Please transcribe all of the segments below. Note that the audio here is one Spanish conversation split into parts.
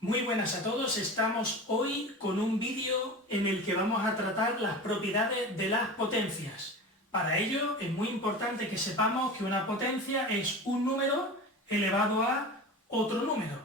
Muy buenas a todos, estamos hoy con un vídeo en el que vamos a tratar las propiedades de las potencias. Para ello es muy importante que sepamos que una potencia es un número elevado a otro número.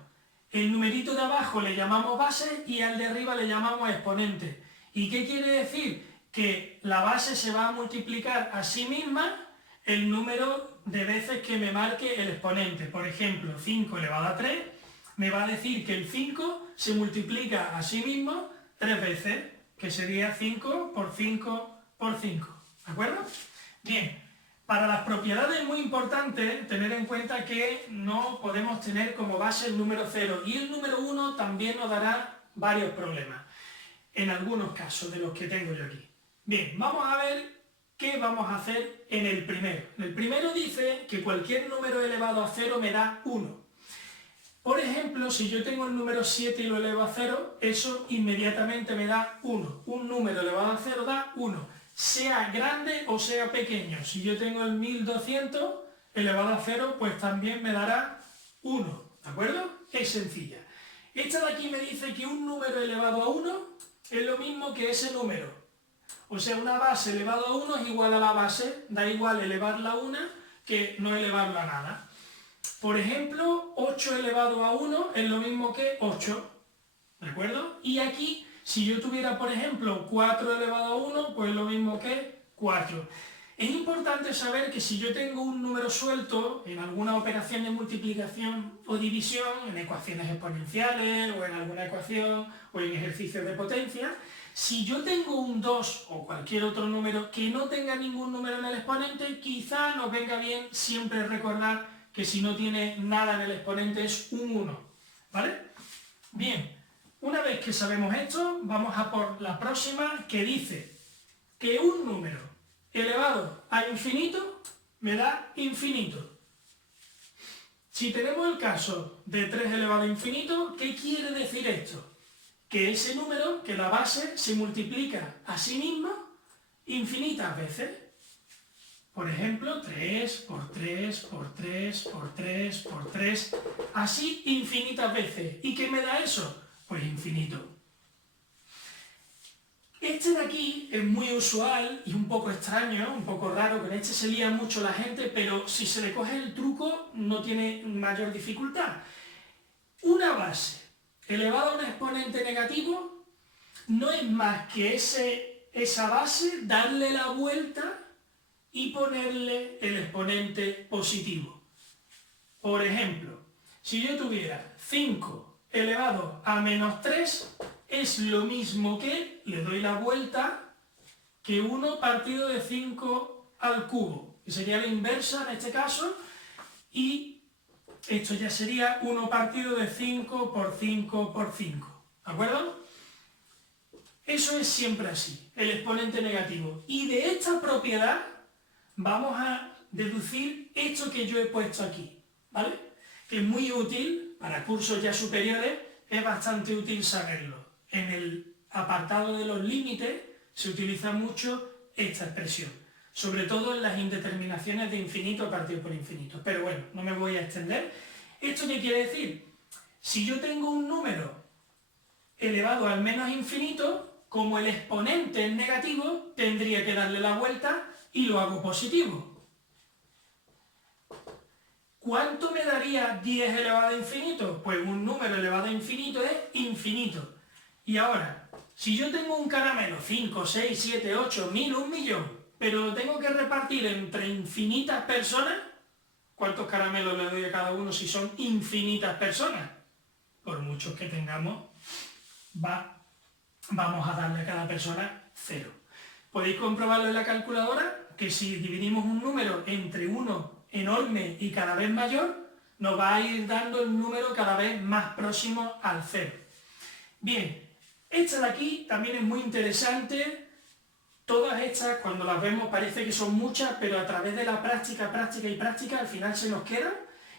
El numerito de abajo le llamamos base y al de arriba le llamamos exponente. ¿Y qué quiere decir? Que la base se va a multiplicar a sí misma el número de veces que me marque el exponente. Por ejemplo, 5 elevado a 3 me va a decir que el 5 se multiplica a sí mismo 3 veces, que sería 5 por 5 por 5. ¿De acuerdo? Bien, para las propiedades es muy importante tener en cuenta que no podemos tener como base el número 0 y el número 1 también nos dará varios problemas, en algunos casos de los que tengo yo aquí. Bien, vamos a ver qué vamos a hacer en el primero. En el primero dice que cualquier número elevado a 0 me da 1. Por ejemplo, si yo tengo el número 7 y lo elevo a 0, eso inmediatamente me da 1. Un número elevado a 0 da 1, sea grande o sea pequeño. Si yo tengo el 1200 elevado a 0, pues también me dará 1. ¿De acuerdo? Es sencilla. Esta de aquí me dice que un número elevado a 1 es lo mismo que ese número. O sea, una base elevado a 1 es igual a la base, da igual elevarla a 1 que no elevarla a nada. Por ejemplo, 8 elevado a 1 es lo mismo que 8, ¿de acuerdo? Y aquí, si yo tuviera, por ejemplo, 4 elevado a 1, pues lo mismo que 4. Es importante saber que si yo tengo un número suelto en alguna operación de multiplicación o división, en ecuaciones exponenciales o en alguna ecuación o en ejercicios de potencia, si yo tengo un 2 o cualquier otro número que no tenga ningún número en el exponente, quizá nos venga bien siempre recordar que si no tiene nada en el exponente es un 1, ¿vale? Bien, una vez que sabemos esto, vamos a por la próxima, que dice que un número elevado a infinito me da infinito. Si tenemos el caso de 3 elevado a infinito, ¿qué quiere decir esto? Que ese número, que la base, se multiplica a sí misma infinitas veces. Por ejemplo, 3 por 3 por 3 por 3 por 3, así infinitas veces. ¿Y qué me da eso? Pues infinito. Este de aquí es muy usual y un poco extraño, un poco raro, con este se lía mucho la gente, pero si se le coge el truco no tiene mayor dificultad. Una base elevada a un exponente negativo no es más que esa base darle la vuelta y ponerle el exponente positivo. Por ejemplo, si yo tuviera 5 elevado a menos 3, es lo mismo que, le doy la vuelta, que 1 partido de 5 al cubo, que sería la inversa en este caso, y esto ya sería 1 partido de 5 por 5 por 5, ¿de acuerdo? Eso es siempre así, el exponente negativo. Y de esta propiedad vamos a deducir esto que yo he puesto aquí, ¿vale? Que es muy útil para cursos ya superiores, es bastante útil saberlo. En el apartado de los límites se utiliza mucho esta expresión, sobre todo en las indeterminaciones de infinito partido por infinito. Pero bueno, no me voy a extender. ¿Esto qué quiere decir? Si yo tengo un número elevado al menos infinito, como el exponente es negativo, tendría que darle la vuelta y lo hago positivo. ¿Cuánto me daría 10 elevado a infinito? Pues un número elevado a infinito es infinito. Y ahora, si yo tengo un caramelo, 5, 6, 7, 8, 1000, 1.000.000, pero lo tengo que repartir entre infinitas personas, ¿cuántos caramelos le doy a cada uno si son infinitas personas? Por muchos que tengamos, vamos a darle a cada persona 0. ¿Podéis comprobarlo en la calculadora? Que si dividimos un número entre uno enorme y cada vez mayor, nos va a ir dando el número cada vez más próximo al 0. Bien, esta de aquí también es muy interesante. Todas estas, cuando las vemos, parece que son muchas, pero a través de la práctica, al final se nos quedan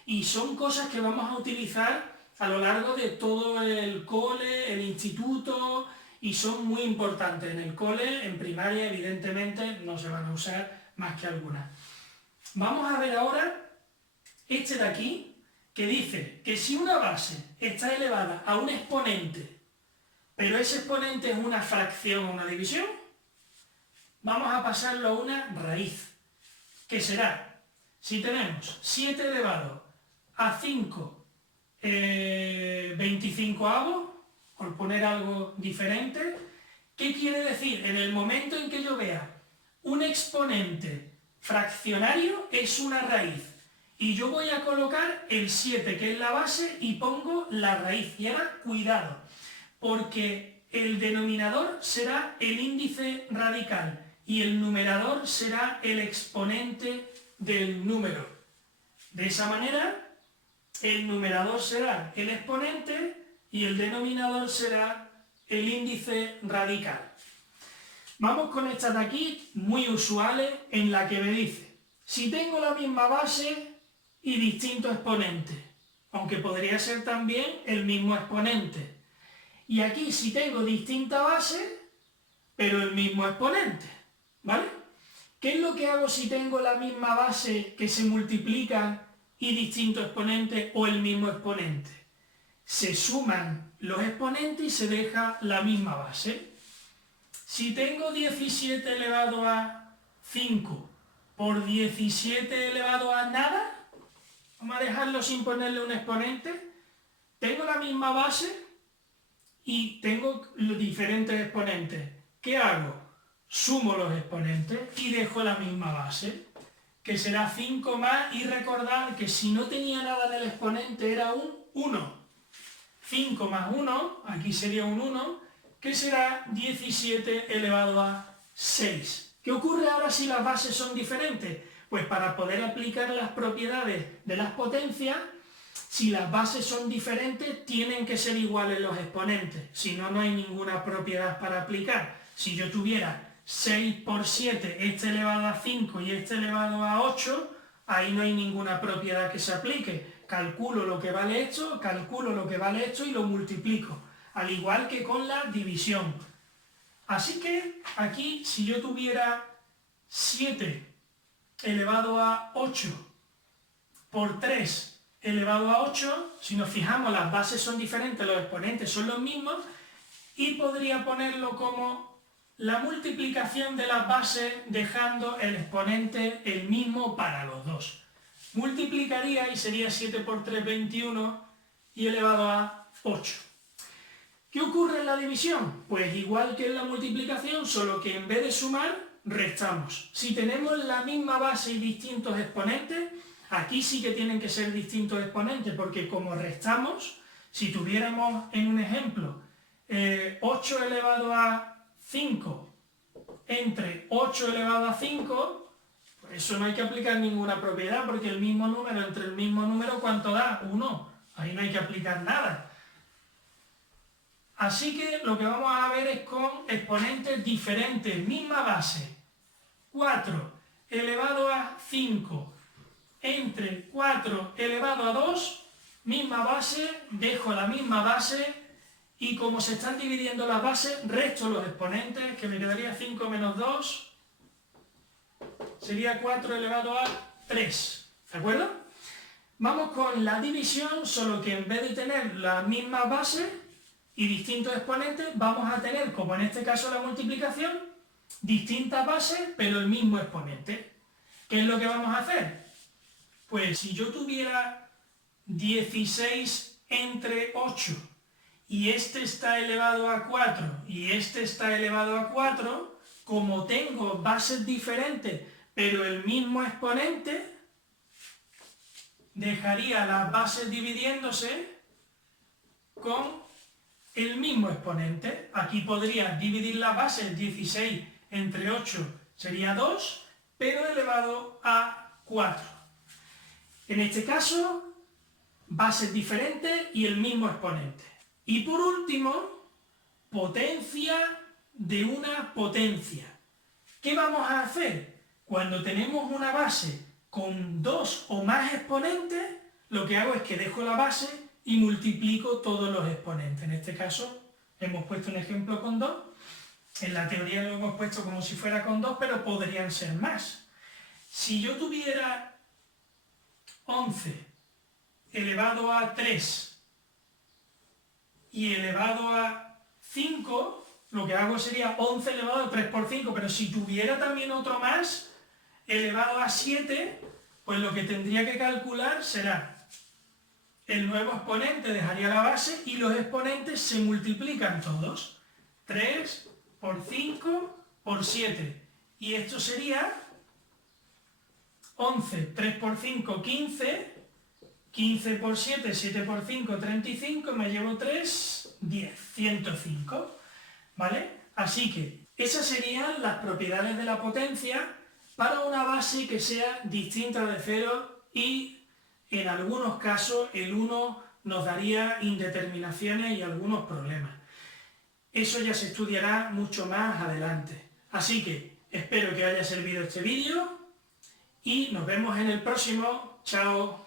y son cosas que vamos a utilizar a lo largo de todo el cole, el instituto, y son muy importantes. En el cole, en primaria, evidentemente, no se van a usar más que algunas. Vamos a ver ahora este de aquí, que dice que si una base está elevada a un exponente, pero ese exponente es una fracción o una división, vamos a pasarlo a una raíz, que será, si tenemos 7 elevado a 5 25avos, por poner algo diferente, ¿qué quiere decir? En el momento en que yo vea un exponente fraccionario es una raíz. Y yo voy a colocar el 7, que es la base, y pongo la raíz. Y ahora, cuidado, porque el denominador será el índice radical y el numerador será el exponente del número. De esa manera, el numerador será el exponente y el denominador será el índice radical. Vamos con estas de aquí, muy usuales, en la que me dice, si tengo la misma base y distinto exponente, aunque podría ser también el mismo exponente. Y aquí si tengo distinta base, pero el mismo exponente, ¿vale? ¿Qué es lo que hago si tengo la misma base que se multiplica y distinto exponente o el mismo exponente? Se suman los exponentes y se deja la misma base. Si tengo 17 elevado a 5 por 17 elevado a nada, vamos a dejarlo sin ponerle un exponente, tengo la misma base y tengo los diferentes exponentes. ¿Qué hago? Sumo los exponentes y dejo la misma base, que será 5 más, y recordad que si no tenía nada en el exponente era un 1. 5 más 1, aquí sería un 1, que será 17 elevado a 6. ¿Qué ocurre ahora si las bases son diferentes? Pues para poder aplicar las propiedades de las potencias, si las bases son diferentes, tienen que ser iguales los exponentes. Si no, no hay ninguna propiedad para aplicar. Si yo tuviera 6 por 7, este elevado a 5 y este elevado a 8, ahí no hay ninguna propiedad que se aplique. Calculo lo que vale esto, calculo lo que vale esto y lo multiplico. Al igual que con la división. Así que aquí, si yo tuviera 7 elevado a 8 por 3 elevado a 8, si nos fijamos las bases son diferentes, los exponentes son los mismos, y podría ponerlo como la multiplicación de las bases dejando el exponente el mismo para los dos. Multiplicaría y sería 7 por 3, 21 y elevado a 8. ¿Qué ocurre en la división? Pues igual que en la multiplicación, solo que en vez de sumar, restamos. Si tenemos la misma base y distintos exponentes, aquí sí que tienen que ser distintos exponentes, porque como restamos, si tuviéramos en un ejemplo 8 elevado a 5 entre 8 elevado a 5, pues eso no hay que aplicar ninguna propiedad, porque el mismo número entre el mismo número, ¿cuánto da? 1. Ahí no hay que aplicar nada. Así que lo que vamos a ver es con exponentes diferentes, misma base. 4 elevado a 5 entre 4 elevado a 2, misma base, dejo la misma base y como se están dividiendo las bases, resto los exponentes, que me quedaría 5 menos 2, sería 4 elevado a 3. ¿De acuerdo? Vamos con la división, solo que en vez de tener las mismas bases y distintos exponentes, vamos a tener, como en este caso la multiplicación, distintas bases, pero el mismo exponente. ¿Qué es lo que vamos a hacer? Pues si yo tuviera 16 entre 8 y este está elevado a 4 y este está elevado a 4, como tengo bases diferentes pero el mismo exponente, dejaría las bases dividiéndose con el mismo exponente. Aquí podría dividir las bases, 16 entre 8 sería 2, pero elevado a 4. En este caso, bases diferentes y el mismo exponente. Y por último, potencia de una potencia. ¿Qué vamos a hacer? Cuando tenemos una base con 2 o más exponentes, lo que hago es que dejo la base y multiplico todos los exponentes. En este caso, hemos puesto un ejemplo con 2. En la teoría lo hemos puesto como si fuera con 2, pero podrían ser más. Si yo tuviera 11 elevado a 3 y elevado a 5, lo que hago sería 11 elevado a 3 por 5, pero si tuviera también otro más, elevado a 7, pues lo que tendría que calcular será el nuevo exponente, dejaría la base y los exponentes se multiplican todos. 3 por 5 por 7. Y esto sería 11, 3 por 5, 15, 15 por 7, 7 por 5, 35, me llevo 3, 10, 105, ¿vale? Así que esas serían las propiedades de la potencia para una base que sea distinta de 0 y en algunos casos el 1 nos daría indeterminaciones y algunos problemas. Eso ya se estudiará mucho más adelante. Así que espero que haya servido este vídeo y nos vemos en el próximo. ¡Chao!